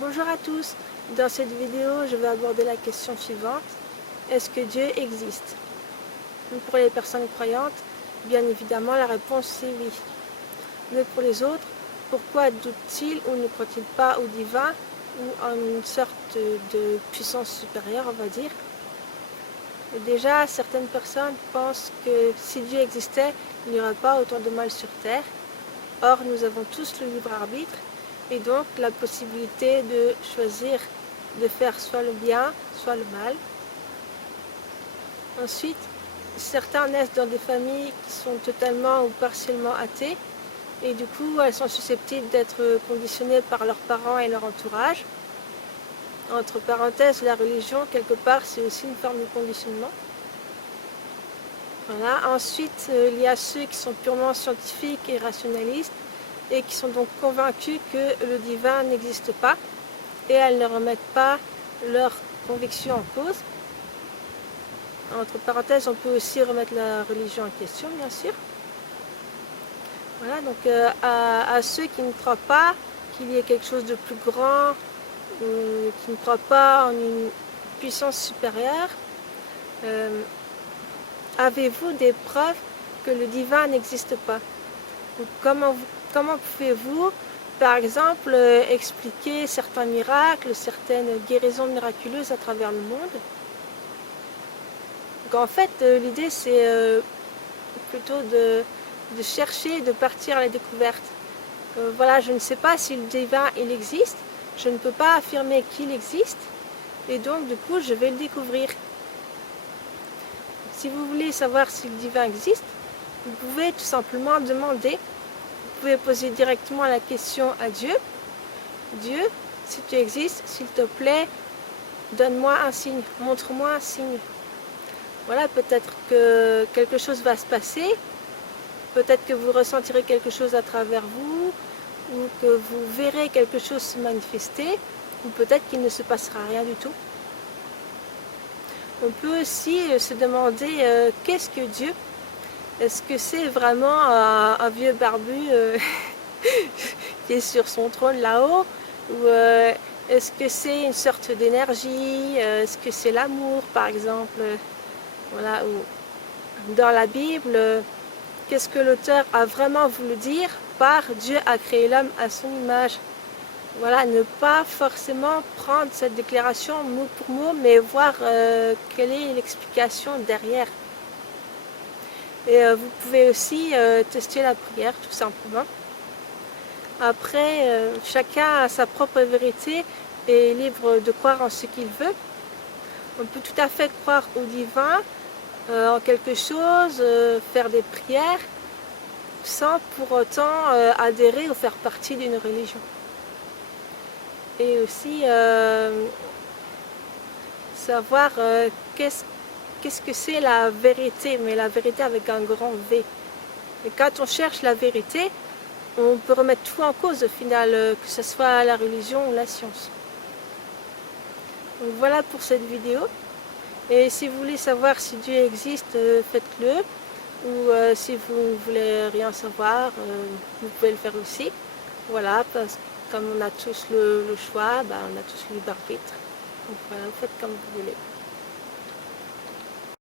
Bonjour à tous, dans cette vidéo je vais aborder la question suivante. Est-ce que Dieu existe? Pour les personnes croyantes, bien évidemment la réponse c'est oui. Mais pour les autres, pourquoi doutent-ils ou ne croient-ils pas au divin ou en une sorte de puissance supérieure, on va dire? Et déjà, certaines personnes pensent que si Dieu existait, il n'y aurait pas autant de mal sur terre. Or, nous avons tous le libre arbitre et donc la possibilité de choisir de faire soit le bien, soit le mal. Ensuite, certains naissent dans des familles qui sont totalement ou partiellement athées et du coup, elles sont susceptibles d'être conditionnées par leurs parents et leur entourage. Entre parenthèses, la religion, quelque part, c'est aussi une forme de conditionnement. Voilà. Ensuite, il y a ceux qui sont purement scientifiques et rationalistes et qui sont donc convaincus que le divin n'existe pas et elles ne remettent pas leur conviction en cause. Entre parenthèses, on peut aussi remettre la religion en question, bien sûr. Voilà, donc à ceux qui ne croient pas qu'il y ait quelque chose de plus grand, qui ne croient pas en une puissance supérieure, avez-vous des preuves que le divin n'existe pas? Comment pouvez-vous, par exemple, expliquer certains miracles, certaines guérisons miraculeuses à travers le monde? Donc en fait, l'idée c'est plutôt de chercher, de partir à la découverte. Voilà, je ne sais pas si le divin il existe, je ne peux pas affirmer qu'il existe, et donc du coup je vais le découvrir. Si vous voulez savoir si le divin existe, vous pouvez tout simplement demander, vous pouvez poser directement la question à Dieu. Dieu, si tu existes, s'il te plaît, donne-moi un signe, montre-moi un signe. Voilà, peut-être que quelque chose va se passer, peut-être que vous ressentirez quelque chose à travers vous, ou que vous verrez quelque chose se manifester, ou peut-être qu'il ne se passera rien du tout. On peut aussi se demander qu'est-ce que Dieu? Est-ce que c'est vraiment un vieux barbu qui est sur son trône là-haut? Ou est-ce que c'est une sorte d'énergie? Est-ce que c'est l'amour, par exemple? Voilà, ou dans la Bible, qu'est-ce que l'auteur a vraiment voulu dire par Dieu a créé l'homme à son image? Voilà, ne pas forcément prendre cette déclaration mot pour mot, mais voir quelle est l'explication derrière. Et vous pouvez aussi tester la prière, tout simplement. Après, chacun a sa propre vérité et est libre de croire en ce qu'il veut. On peut tout à fait croire au divin, en quelque chose, faire des prières, sans pour autant adhérer ou faire partie d'une religion. Et aussi savoir qu'est-ce que c'est la vérité, mais la vérité avec un grand V. Et quand on cherche la vérité, on peut remettre tout en cause au final, que ce soit la religion ou la science. Donc voilà pour cette vidéo. Et si vous voulez savoir si Dieu existe, faites-le. Ou si vous ne voulez rien savoir, vous pouvez le faire aussi. Voilà, parce que comme on a tous le choix, on a tous le libre arbitre. Donc voilà, vous faites comme vous voulez.